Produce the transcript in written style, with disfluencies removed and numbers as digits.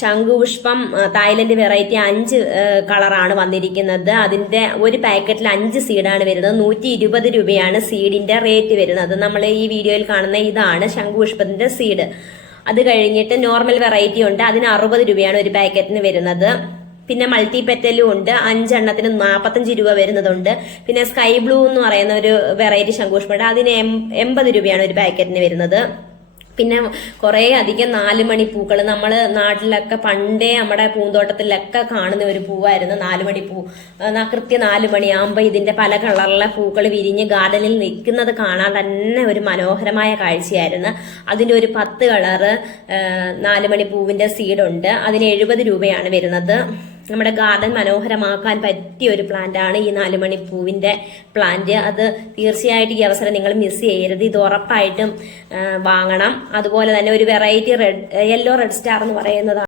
ശംഖുപുഷ്പം Thailand variety 5 കളറാണ് വന്നിരിക്കുന്നത്. അതിന്റെ ഒരു പാക്കറ്റിൽ 5 സീഡാണ് വരുന്നത്. 120 രൂപയാണ് സീഡിന്റെ റേറ്റ് വരുന്നത്. നമ്മൾ ഈ വീഡിയോയിൽ കാണുന്ന ഇതാണ് ശംഖുപുഷ്പത്തിന്റെ സീഡ്. അത് കഴിഞ്ഞിട്ട് നോർമൽ വെറൈറ്റി ഉണ്ട്, അതിന് 60 രൂപയാണ് ഒരു പാക്കറ്റിന് വരുന്നത്. പിന്നെ മൾട്ടി പെറ്റലും ഉണ്ട്, 5 എണ്ണത്തിന് 45 രൂപ വരുന്നതുണ്ട്. പിന്നെ സ്കൈ ബ്ലൂ എന്ന് പറയുന്ന ഒരു വെറൈറ്റി ശംഖുപുഷ്പമുണ്ട്, അതിന് 80 രൂപയാണ് ഒരു പാക്കറ്റിന് വരുന്നത്. പിന്നെ കുറേ അധികം 4 മണി പൂക്കൾ നമ്മൾ നാട്ടിലൊക്കെ പണ്ടേ നമ്മുടെ പൂന്തോട്ടത്തിലൊക്കെ കാണുന്ന ഒരു പൂവായിരുന്നു 4 മണി പൂ. കൃത്യം 4 മണിയാകുമ്പോൾ ഇതിന്റെ പല കളറിലെ പൂക്കൾ വിരിഞ്ഞ് ഗാർഡനിൽ നിൽക്കുന്നത് കാണാൻ തന്നെ ഒരു മനോഹരമായ കാഴ്ചയായിരുന്നു. അതിന്റെ ഒരു 10 കളറ് 4 മണി പൂവിന്റെ സീഡുണ്ട്, അതിന് 70 രൂപയാണ് വരുന്നത്. നമ്മുടെ ഗാർഡൻ മനോഹരമാക്കാൻ പറ്റിയ ഒരു പ്ലാന്റ് ആണ് ഈ 4 മണി പൂവിന്റെ പ്ലാന്റ്. അത് തീർച്ചയായിട്ടും ഈ അവസരം നിങ്ങൾ മിസ് ചെയ്യരുത്, ഇത് ഉറപ്പായിട്ടും വാങ്ങണം. അതുപോലെ തന്നെ ഒരു വെറൈറ്റി യെല്ലോ റെഡ് സ്റ്റാർ എന്ന് പറയുന്നതാണ്.